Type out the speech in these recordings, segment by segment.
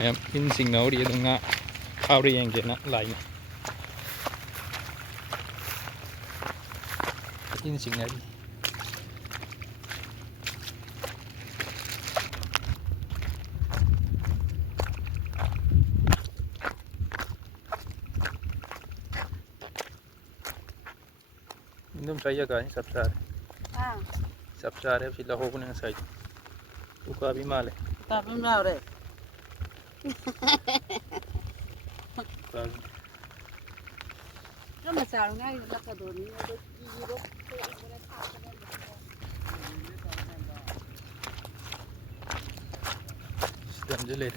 em in sinh nấu đi đừng ngã ao đi anh kia nè lại in sinh này Indom saya kan sabsar ya sila ho kunang sai uka bi male tapin nào đấy nó mà xào ngay là cả đồ ní nó gì đó sedang jelek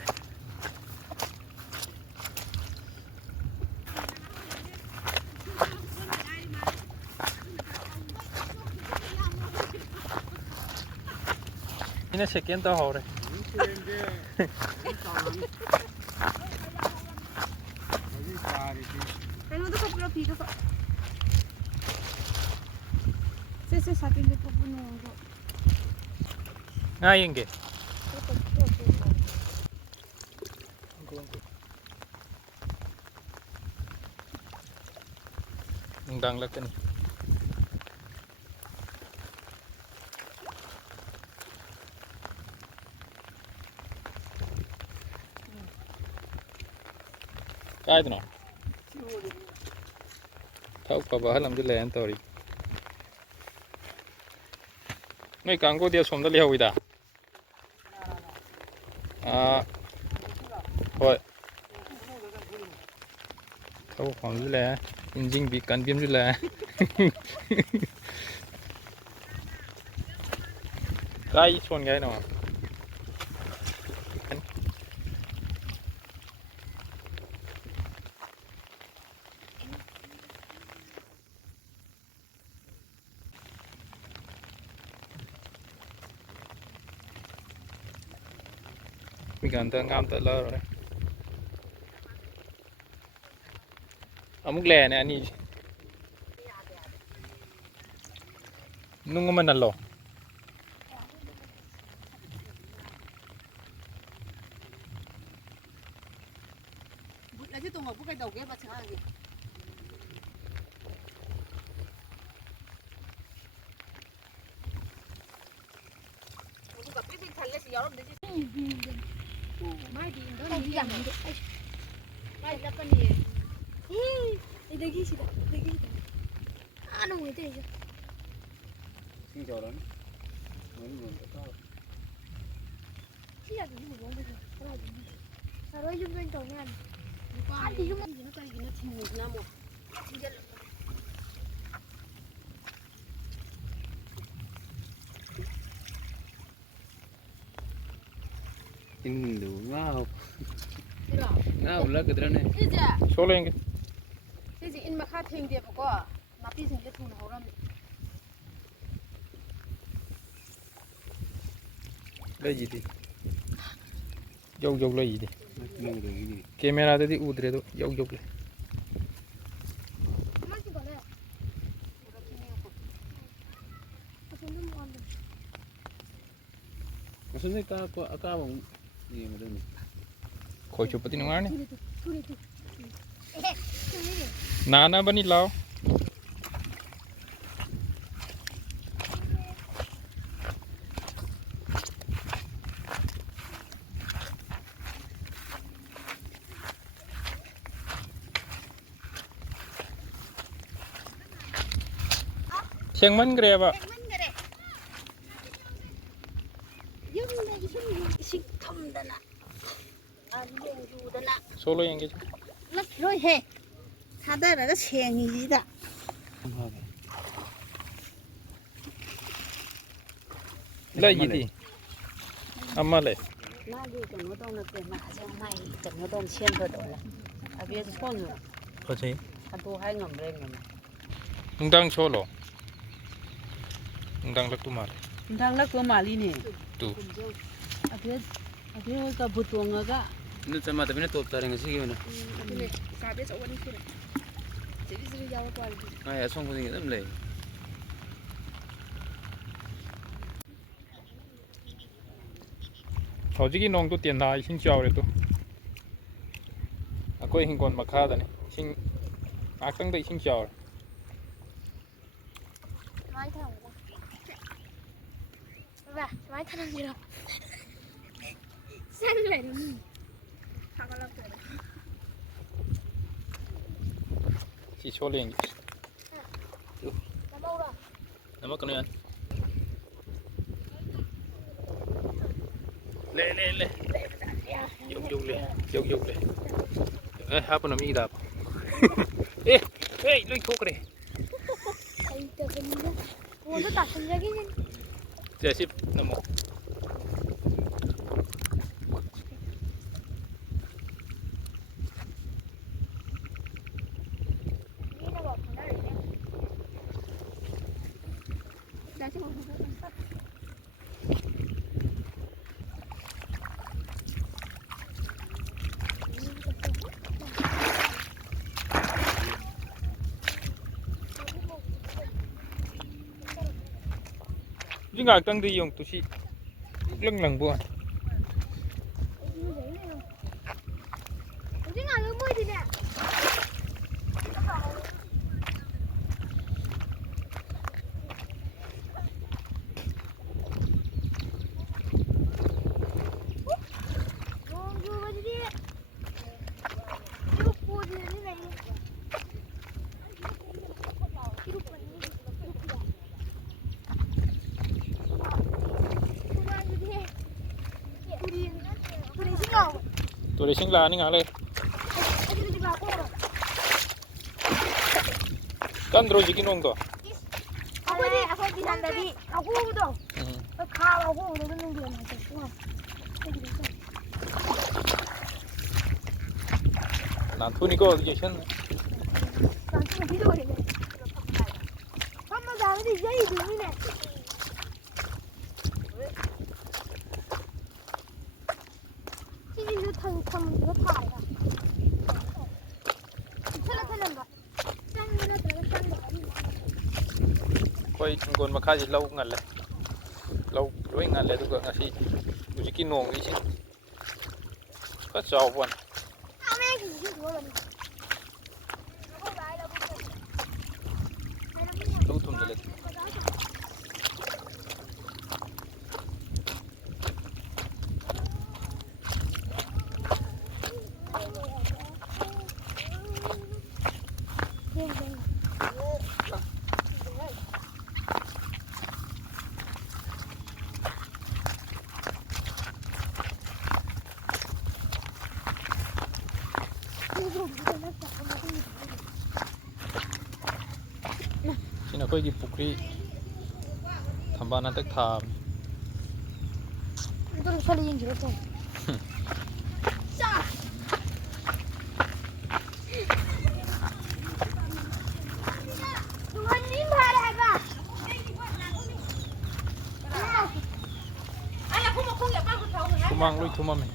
ini sekian tahu deh. Kalau tu kau perlu pergi tu. Saya satu ni kau punya. Nah yang ke? Nongdang lagi ni. Cái đó thâu cả bà làm cái lén thôi mấy càng có điều sống đó liều vậy ta thôi thâu khoảng cái lén engine bị cắn viêm cái lén cái xuân cái nào mình gần tới ngam tới lơ rồi đấy ở mức lè này anh đi nung mình ăn lò Là chứ tụi ngọc cái đầu ghép vào sáng gì mai đi đó đi làm được mai là con gì đi đây gì đó đây gì đó nó ngồi đây chứ xin chào đón muốn nguồn của tao chỉ là cái gì mà bây giờ sao rồi dùng bên trong này anh thì dùng nó tay nó chìm một năm một in đủ ngao là cái đó này số lên cái cái gì in mà khá thêm đẹp quá mà pi sinh cái thùng hậu lắm lấy gì đi dâu dâu lấy gì đi mua được cái gì camera tới đi út rồi dâu dâu lấy maksudnya kak bang iya macam ni kau coba tino mana nana bani lao siang man kere apa solo yang gitu lắc rồi he thà đây là cái xèng gì đó lấy gì đi amma lấy mà đi cái nó đông là tiền mà sang mai cái nó đông xiên vào đó là à bây giờ con rồi có gì anh tu hai ngầm lên ngầm nongdang solo nongdang laku mar đang lắc của mali nè tu à bây giờ cái bút tuồng cái ini sama tapi ini top taring sih gimana sabe so wani kira jadi sering jawab apa lagi ah ya song kuning itu mulai hwjikki nongdo Tentha Esing chaore tu ꯑꯩꯈꯣꯏ ꯍꯤꯡꯒꯣꯜ ꯃꯈꯥꯗꯅꯤ ꯏꯁꯤꯡ ꯉꯥꯏꯍꯥꯛꯇꯪꯗ ꯏꯁꯤꯡ ꯆꯥꯎꯔꯦ ꯁꯨꯃꯥꯏꯅ ꯊꯝꯃꯒ ꯕꯥ ꯁꯨꯃꯥꯏꯅ ꯊꯝꯃꯝꯁꯤꯔꯣ ꯆꯪ ꯂꯩꯔꯝꯃꯤ ꯊꯥꯒꯠꯂꯛꯇꯣꯏꯔꯦ ꯁꯤ ꯁꯣꯜꯂꯦꯡꯒꯤ ꯅꯃꯧꯔꯣ ꯅꯃꯛꯀꯅꯨ ꯌꯥꯅꯤ ꯂꯦ ꯌꯧ ꯂꯦ ꯑꯦ ꯍꯥꯞꯄꯅ ꯃꯤꯒꯤꯗ ꯍꯥꯞꯄꯣ ꯑꯦ ꯂꯣꯏ ꯊꯣꯛꯈ꯭ꯔꯦ ꯍꯩꯇꯕꯅꯤꯅ ꯐꯣꯟꯗꯣ ꯇꯥꯁꯟꯖꯈꯤꯖꯅꯤ ꯁꯤ ꯅꯃꯣ ꯃꯤꯅꯒ ꯐꯨꯅꯔꯤꯅꯦ ꯍꯧꯖꯤꯛ ꯉꯥꯏꯍꯥꯛꯇꯪꯗ ꯌꯦꯡꯉꯨ ꯇꯨ ꯁꯤ ꯏꯂꯪ ꯂꯪꯕ ꯋꯥꯅꯤ ꯍꯧꯖꯤꯛ ꯉꯥꯛꯇꯪ ꯃꯣꯏꯗꯤꯅꯦ ꯅꯣꯡ ꯆꯨꯕꯁꯤꯗꯤ ꯏꯔꯨꯞꯄꯣꯁꯤꯗꯤ ꯂꯩꯌꯦ ꯇꯨꯔꯦ ꯏꯁꯤꯡ ꯂꯥꯛꯑꯅꯤ ꯉꯥꯏꯍꯥꯛ ꯂꯩ ꯀꯟꯗ꯭ꯔꯣ ꯍꯧꯖꯤꯛꯀꯤ ꯅꯣꯡꯗꯣ ꯑꯩꯈꯣꯏ ꯀꯤꯁꯟꯗꯗꯤ ꯑꯍꯣꯕꯗꯣ ꯈꯥꯕ ꯑꯍꯣꯕꯗꯣ ꯑꯗꯨꯝ ꯅꯨꯡꯗꯣꯟ ꯍꯥꯏꯇꯥꯔꯦ ꯅꯥꯟꯊꯨꯅꯤꯀꯣ ꯌꯦꯛꯁꯟ ꯐꯝꯃ ꯆꯥꯕꯗꯤ ꯌꯩꯗꯣꯏꯅꯤꯅꯦ ꯁꯤꯁꯤꯁꯨ ꯊꯝꯃꯒ ꯊꯥꯔꯒ ꯏꯊꯟ ꯊꯅꯝꯕ ꯆꯪꯕ ꯅꯠꯇ꯭ꯔꯒ ꯆꯪꯗꯕ ꯑꯩꯈꯣꯏ ꯍꯤꯡꯒꯣꯜ ꯃꯈꯥꯁꯤ ꯂꯧ ꯉꯜꯂꯦ ꯂꯧ ꯂꯣꯏ ꯉꯜꯂꯦ ꯑꯗꯨꯒ ꯉꯁꯤ ꯍꯧꯖꯤꯛꯀꯤ ꯅꯣꯡꯒꯤ ꯏꯁꯤꯡ ꯈꯔ ꯆꯥꯎꯕ ꯋꯥꯅꯤ ꯂꯧ ꯊꯨꯝꯖꯤꯜꯂꯦ ꯁꯤꯅ ꯑꯩꯈꯣꯏꯒꯤ ꯄꯨꯈ꯭ꯔꯤ ꯊꯝꯕꯥꯜ ꯍꯟꯗꯛ ꯊꯥꯕꯅꯤ ꯑꯗꯨꯝ ꯁꯣꯜꯂ ꯌꯦꯡꯁꯤꯔ ꯇꯧꯅꯤ ꯁꯨꯃꯥꯡ ꯂꯣꯏ ꯊꯨꯝꯃꯝꯃꯤ